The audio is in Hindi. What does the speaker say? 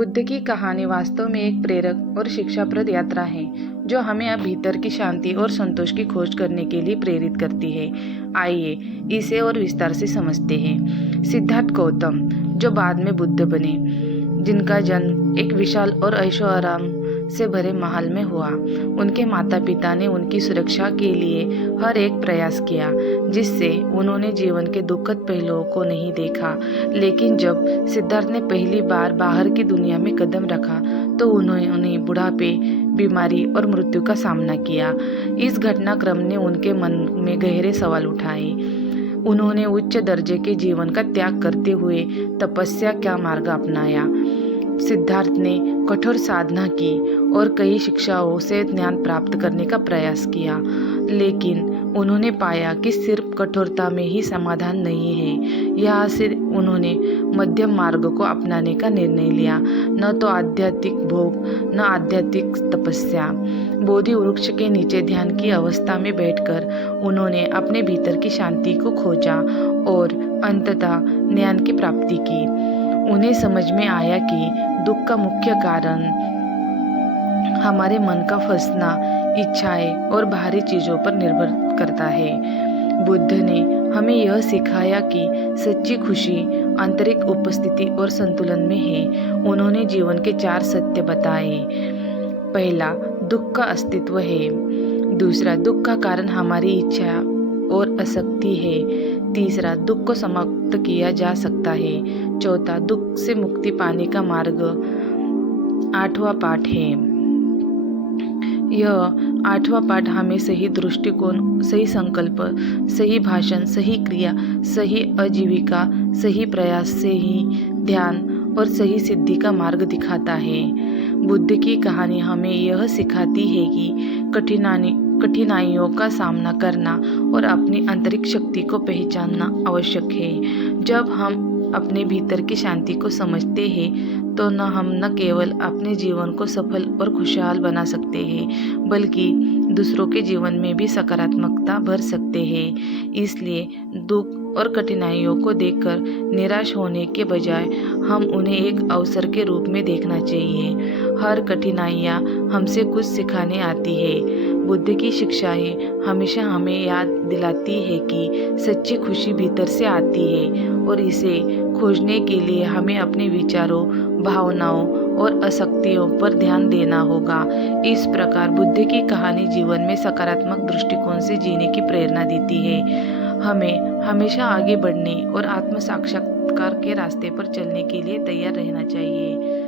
बुद्ध की कहानी वास्तव में एक प्रेरक और शिक्षाप्रद यात्रा है जो हमें भीतर की शांति और संतोष की खोज करने के लिए प्रेरित करती है। आइए इसे और विस्तार से समझते हैं। सिद्धार्थ गौतम, जो बाद में बुद्ध बने, जिनका जन्म एक विशाल और ऐशो आराम से भरे महल में हुआ। उनके माता पिता ने उनकी सुरक्षा के लिए हर एक प्रयास किया, जिससे उन्होंने जीवन के दुखद पहलुओं को नहीं देखा। लेकिन जब सिद्धार्थ ने पहली बार बाहर की दुनिया में कदम रखा तो उन्होंने बुढ़ापे, बीमारी और मृत्यु का सामना किया। इस घटनाक्रम ने उनके मन में गहरे सवाल उठाए। उन्होंने उच्च दर्जे के जीवन का त्याग करते हुए तपस्या का मार्ग अपनाया। सिद्धार्थ ने कठोर साधना की और कई शिक्षाओं से ज्ञान प्राप्त करने का प्रयास किया, लेकिन उन्होंने पाया कि सिर्फ कठोरता में ही समाधान नहीं है। यहाँ से उन्होंने मध्यम मार्ग को अपनाने का निर्णय लिया, न तो आध्यात्मिक भोग न आध्यात्मिक तपस्या। बोधि वृक्ष के नीचे ध्यान की अवस्था में बैठकर उन्होंने अपने भीतर की शांति को खोजा और अंततः ज्ञान की प्राप्ति की। उन्हें समझ में आया कि दुख का मुख्य कारण हमारे मन का फंसना, इच्छाएं और बाहरी चीजों पर निर्भर करता है। बुद्ध ने हमें यह सिखाया कि सच्ची खुशी आंतरिक उपस्थिति और संतुलन में है। उन्होंने जीवन के 4 सत्य बताए। पहला, दुख का अस्तित्व है। दूसरा, दुख का कारण हमारी इच्छा और आसक्ति है। तीसरा, दुख को समाप्त किया जा सकता है। चौथा, दुख से मुक्ति पाने का मार्ग। 8वां पाठ है। यह 8वां पाठ हमें सही दृष्टिकोण, सही संकल्प, सही भाषण, सही क्रिया, सही आजीविका, सही प्रयास से ही ध्यान और सही सिद्धि का मार्ग दिखाता है। बुद्ध की कहानी हमें यह सिखाती है कि कठिनाइयों का सामना करना और अपनी आंतरिक शक्ति को पहचानना आवश्यक है। जब हम अपने भीतर की शांति को समझते हैं तो हम न केवल अपने जीवन को सफल और खुशहाल बना सकते हैं, बल्कि दूसरों के जीवन में भी सकारात्मकता भर सकते हैं। इसलिए दुख और कठिनाइयों को देखकर निराश होने के बजाय हम उन्हें एक अवसर के रूप में देखना चाहिए। हर कठिनाइयाँ हमसे कुछ सिखाने आती है। बुद्ध की शिक्षाएं हमेशा हमें याद दिलाती है कि सच्ची खुशी भीतर से आती है और इसे खोजने के लिए हमें अपने विचारों, भावनाओं और आसक्तियों पर ध्यान देना होगा। इस प्रकार बुद्ध की कहानी जीवन में सकारात्मक दृष्टिकोण से जीने की प्रेरणा देती है। हमें हमेशा आगे बढ़ने और आत्म साक्षात्कार के रास्ते पर चलने के लिए तैयार रहना चाहिए।